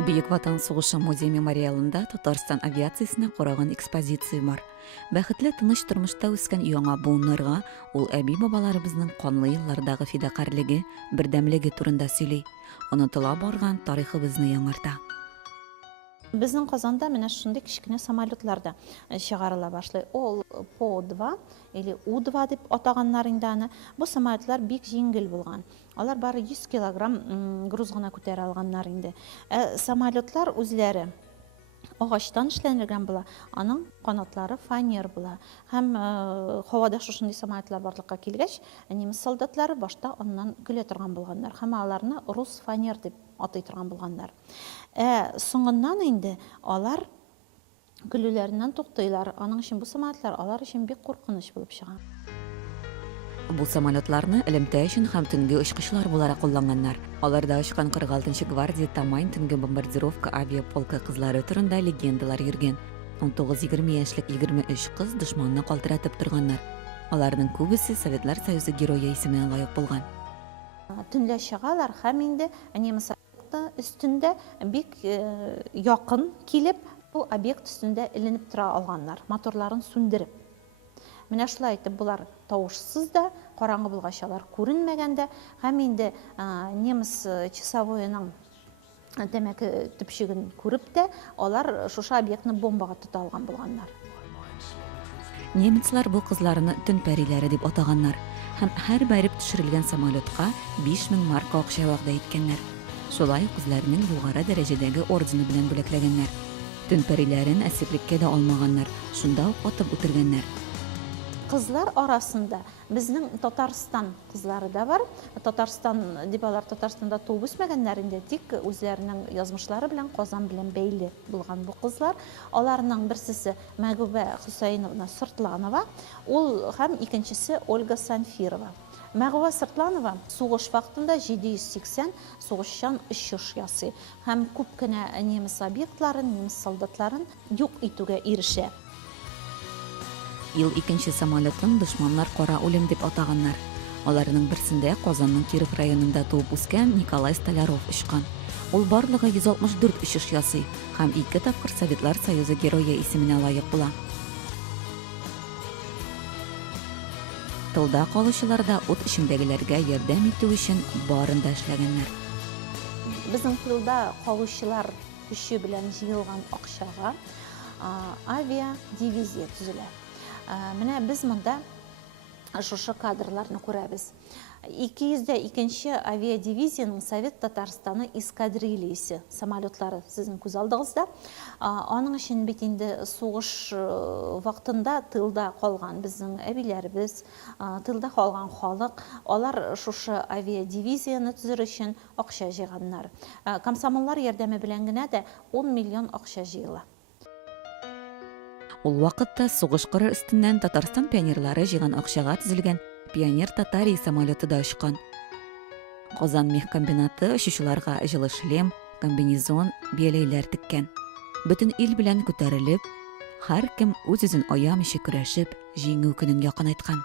Бөек Ватан сугышы музей мемориалында Татарстан авиациясына караган экспозиция бар. Бәхетле тыныч тормышта үскән яңа буыннарга ул әби-бабаларыбызның канлы еллардагы фидакарьлеге, бердәмлеге турында сөйли. Онытыла барган тарихыбызны яңарта. Безнең Казанда менә шундый кичкенә самолетларда чыгарыла башлый. Ул По-2 или У-2 дип атаганнар инде аны. Бу самолетлар бик җиңел булган. Алар бары 100 килограмм груз гына күтәрә алганнар инде. Самолетлар үзләре агачтан эшләнгән була. Аның канатлары фанер була. Һәм һавада шушындый самолетлар барлыкка килгәч, немец солдатлары башта аннан көлә торган булганнар. Һәм аларны рус фанер дип атый торган булганнар. Соңыннан инде алар көлүләреннән туктыйлар. Аның өчен бу самолетлар алар өчен бик куркыныч булып чыга. Бу самолетларны элемтә өчен һәм төнге очкычлар буларак кулланганнар. Аларда очкан 46-нчы гвардия Тамань төнге бомбардировка авиаполкы кызлары турында легендалар йөргән. 19-20 яшьлек 23 кыз дошманны калтыратып торганнар. Аларның күбесе Советлар Союзы герое исеменә лаек булган. Төнлә чыгалар һәм инде немец өстендә бик якын килеп, бу объект өстендә эленеп тора алганнар, моторларын сүндереп. Менә шулай итеп булар тавышсыз да, караңгы булгач алар күренмәгәндә, һәм инде немец часовойның дәмәк төпчеген күреп тә, алар шушы объектны бомбага тота алган булганнар. Немецлар бу кызларны төн пәриләре дип атаганнар һәм һәр бәреп төшерелгән самолетка 5000 марка акча вәгъдә иткәннәр. Шулай кызларның югары дәрәҗәдәге ордены белән бүләкләгәннәр. Төн пәриләрен әсирлеккә дә алмаганнар, шунда ук атып үтергәннәр. Кызлар арасында безнең Татарстан кызлары да бар. Татарстан дип алар Татарстанда туып үсмәгәннәр инде, тик үзләренең язмышлары белән Казан белән бәйле булган бу кызлар. Аларның берсесе Мәгүбә Хусайновна Сыртланова, ул һәм икенчесе Ольга Санфирова. Мәгүбә Сыртланова сугыш вакытында 780 сугышчан очыш ясый һәм күп кенә немец объектларын, немец солдатларын юк итүгә ирешә. Ил икенче самолетын дошманнар кара үлем дип атаганнар. Аларның берсендә Казанның Киров районында туып үскән Николай Столяров очкан. Ул барлыгы 164 очыш ясый һәм 2 тапкыр Советлар Союзы герое исеменә лаек була. Тылда калучыларда ут эчендәгеләргә ярдәм итү өчен барын да эшләгәннәр. Безнең тылда калучылар көче белән җыелган акчага авиа дивизия төзелә. Менә без монда шушы кадрларны күрәбез. 202-нче авиадивизияның Совет Татарстаны эскадрильясы самолетлары сезнең күз алдыгызда. Аның өчен бит инде сугыш вакытында тылда калган безнең әбиләребез, тылда калган халык, алар шушы авиадивизияны төзер өчен акча җыйганнар. Комсомоллар ярдәме белән генә дә 10 миллион акча җыела. Ул вакытта сугыш кыры өстеннән Татарстан пионерлары җыйган акчага төзелгән пионер Татарий самолеты да очкан. Казан мехкомбинаты очучыларга җылы шлем, комбинезон, бияләйләр теккән. Бөтен ил белән күтәрелеп, һәркем үз-үзен аямыйча көрәшеп, җиңү көнен якын айткан.